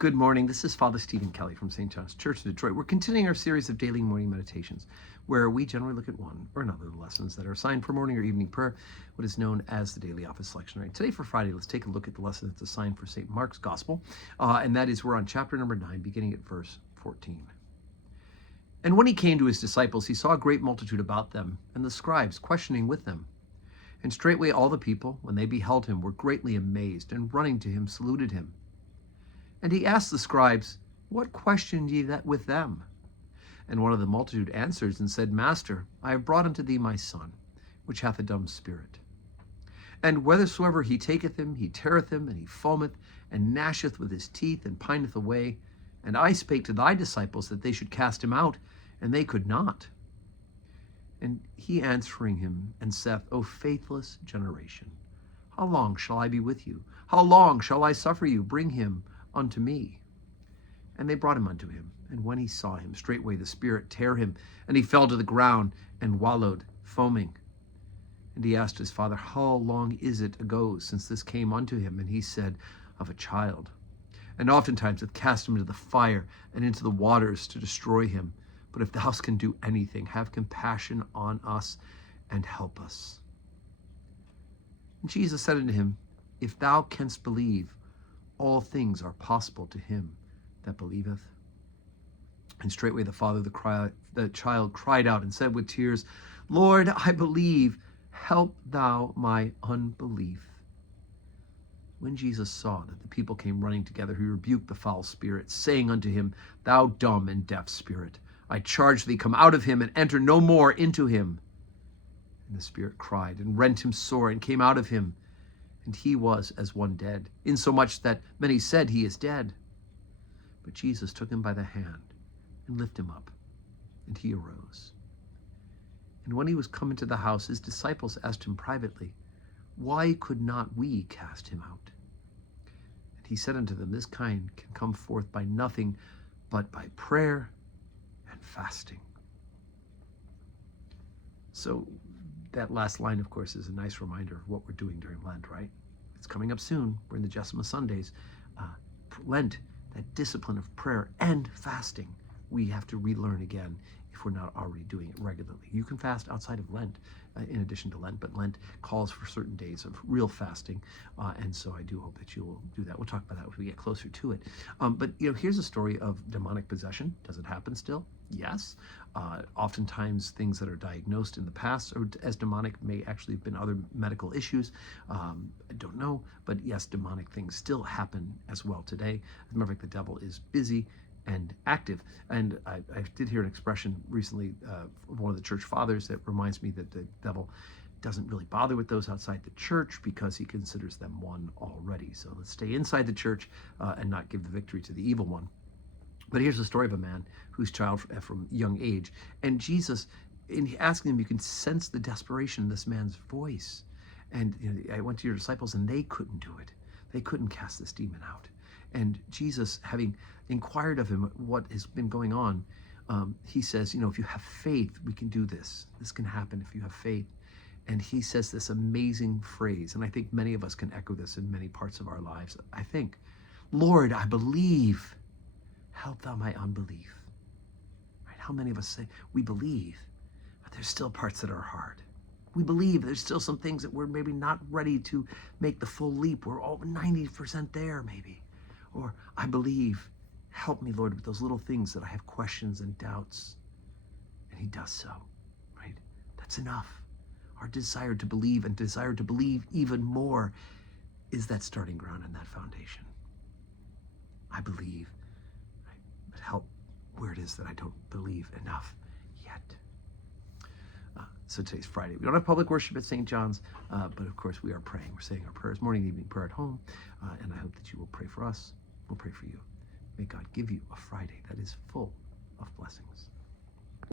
Good morning. This is Father Stephen Kelly from St. John's Church in Detroit. We're continuing our series of daily morning meditations, where we generally look at one or another of the lessons that are assigned for morning or evening prayer, what is known as the daily office lectionary. Today for Friday, let's take a look at the lesson that's assigned for St. Mark's Gospel, and that is we're on chapter number 9, beginning at verse 14. And when he came to his disciples, he saw a great multitude about them, and the scribes questioning with them. And straightway all the people, when they beheld him, were greatly amazed, and running to him saluted him. And he asked the scribes, What questioned ye that with them? And one of the multitude answered and said, Master, I have brought unto thee my son, which hath a dumb spirit. And whithersoever he taketh him, he teareth him, and he foameth, and gnasheth with his teeth, and pineth away. And I spake to thy disciples that they should cast him out, and they could not. And he answering him, and saith, O faithless generation, how long shall I be with you? How long shall I suffer you? Bring him unto me. And they brought him unto him. And when he saw him, straightway the spirit tare him, and he fell to the ground, and wallowed, foaming. And he asked his father, How long is it ago since this came unto him? And he said, Of a child. And oftentimes hath cast him into the fire, and into the waters to destroy him. But if thou canst do anything, have compassion on us, and help us. And Jesus said unto him, If thou canst believe, all things are possible to him that believeth. And straightway the father of the child cried out and said with tears, Lord, I believe, help thou my unbelief. When Jesus saw that the people came running together, he rebuked the foul spirit, saying unto him, Thou dumb and deaf spirit, I charge thee, come out of him, and enter no more into him. And the spirit cried, and rent him sore, and came out of him. And he was as one dead, insomuch that many said, He is dead. But Jesus took him by the hand, and lifted him up, and he arose. And when he was come into the house, his disciples asked him privately, Why could not we cast him out? And he said unto them, This kind can come forth by nothing but by prayer and fasting. So that last line, of course, is a nice reminder of what we're doing during Lent, right? It's coming up soon. We're in the Jessima Sundays. Lent, that discipline of prayer and fasting, we have to relearn again if we're not already doing it regularly. You can fast outside of Lent, in addition to Lent, but Lent calls for certain days of real fasting, and so I do hope that you will do that. We'll talk about that as we get closer to it. But here's a story of demonic possession. Does it happen still? Yes. Oftentimes things that are diagnosed in the past or as demonic may actually have been other medical issues. I don't know, but yes, demonic things still happen as well today. As a matter of fact, the devil is busy and active. And I did hear an expression recently of one of the church fathers that reminds me that the devil doesn't really bother with those outside the church because he considers them one already. So let's stay inside the church and not give the victory to the evil one. But here's the story of a man whose child from young age. And Jesus, in asking him, you can sense the desperation in this man's voice. And I went to your disciples and they couldn't do it. They couldn't cast this demon out. And Jesus, having inquired of him what has been going on, he says, if you have faith, we can do this. This can happen if you have faith. And he says this amazing phrase, and I think many of us can echo this in many parts of our lives. I think, Lord, I believe, help thou my unbelief. Right? How many of us say, we believe, but there's still parts that are hard. We believe there's still some things that we're maybe not ready to make the full leap. We're all 90% there maybe. Or I believe, help me, Lord, with those little things that I have questions and doubts. And he does so, right? That's enough. Our desire to believe and desire to believe even more is that starting ground and that foundation. I believe, right? But help where it is that I don't believe enough yet. So today's Friday. We don't have public worship at St. John's, but of course we are praying. We're saying our prayers, morning and evening prayer at home, and I hope that you will pray for us. We'll pray for you. May God give you a Friday that is full of blessings.